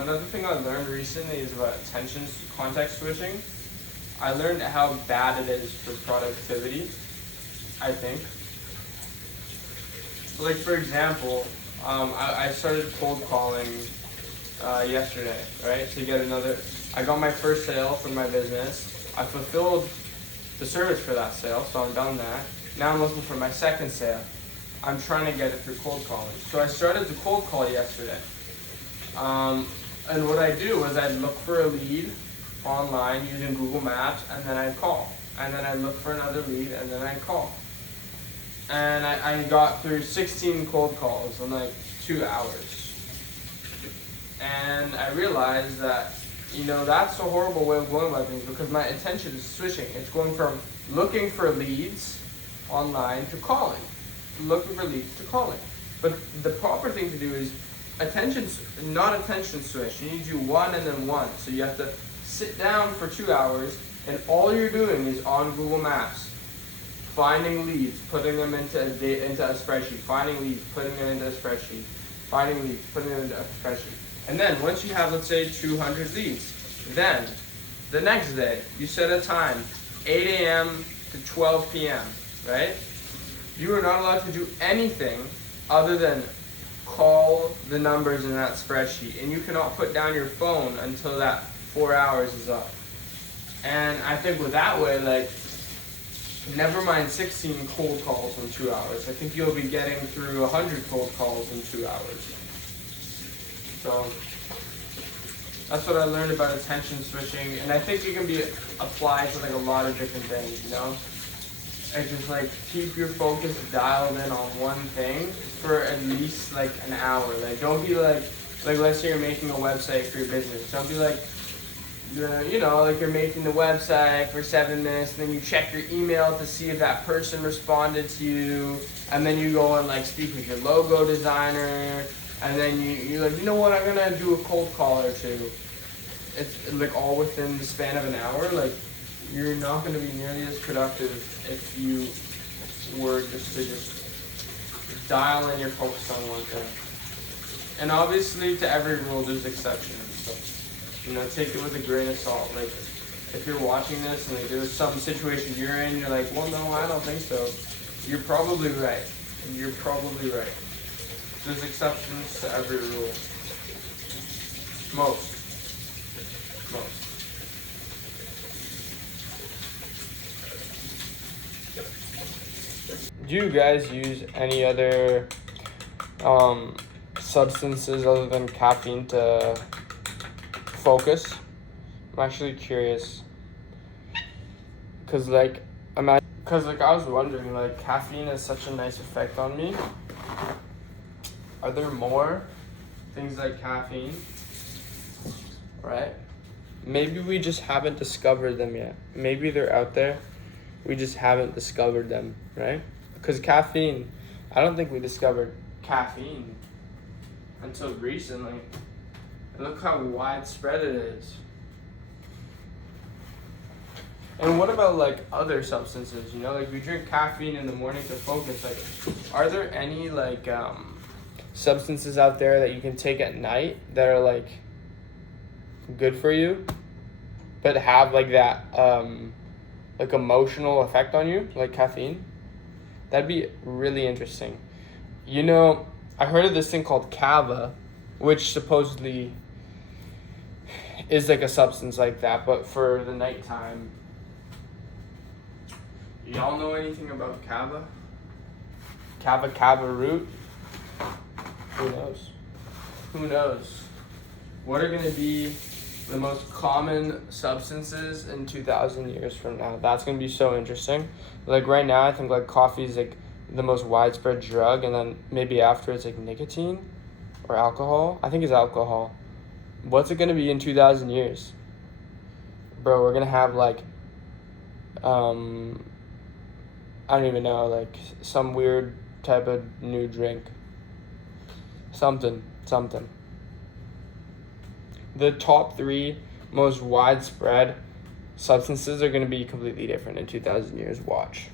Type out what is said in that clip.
Another thing I learned recently is about context switching. I learned how bad it is for productivity, I think. Like for example, I started cold calling yesterday, right? I got my first sale from my business. I fulfilled the service for that sale, so I'm done that. Now I'm looking for my second sale. I'm trying to get it through cold calling. So I started to cold call yesterday. And what I do is I'd look for a lead online using Google Maps, and then I'd call. And then I'd look for another lead, and then I'd call. And I got through 16 cold calls in like 2 hours. And I realized that, that's a horrible way of going about things because my attention is switching. It's going from looking for leads online to calling. Looking for leads to calling. But the proper thing to do is not attention switch. You need to do one and then one. So you have to sit down for 2 hours and all you're doing is on Google Maps, finding leads, putting them into a spreadsheet, finding leads, putting them into a spreadsheet, finding leads, putting them into a spreadsheet. And then once you have, let's say, 200 leads, then the next day you set a time, 8 a.m. to 12 p.m., right? You are not allowed to do anything other than call the numbers in that spreadsheet, and you cannot put down your phone until that 4 hours is up. And I think with that way, never mind 16 cold calls in 2 hours. I think you'll be getting through 100 cold calls in 2 hours. So that's what I learned about attention switching, and I think it can be applied to a lot of different things, And just keep your focus dialed in on one thing for at least an hour. Don't be let's say you're making a website for your business. Don't be you're making the website for 7 minutes, and then you check your email to see if that person responded to you, and then you go and speak with your logo designer, and then you're what, I'm gonna do a cold call or two. It's all within the span of an hour. You're not going to be nearly as productive if you were just to dial in your focus on one thing. And obviously, to every rule, there's exceptions. So, take it with a grain of salt. If you're watching this and there's some situation you're in, you're well, no, I don't think so. You're probably right. You're probably right. There's exceptions to every rule. Most. Do you guys use any other substances other than caffeine to focus? I'm actually curious. Cause I was wondering, caffeine has such a nice effect on me. Are there more things like caffeine? Right? Maybe we just haven't discovered them yet. Maybe they're out there. We just haven't discovered them, right? Because caffeine, I don't think we discovered caffeine until recently. And look how widespread it is. And what about other substances? We drink caffeine in the morning to focus. Are there any substances out there that you can take at night that are good for you, but have that emotional effect on you, like caffeine? That'd be really interesting. I heard of this thing called kava, which supposedly is a substance like that, but for the nighttime. Y'all know anything about kava? Kava root? Who knows? What are going to be the most common substances in 2,000 years from now? That's going to be so interesting. Right now, I think coffee is the most widespread drug, and then maybe after it's nicotine or alcohol. I think it's alcohol. What's it going to be in 2,000 years? Bro, we're going to have I don't even know, some weird type of new drink. Something. The top 3 most widespread substances are going to be completely different in 2,000 years. Watch.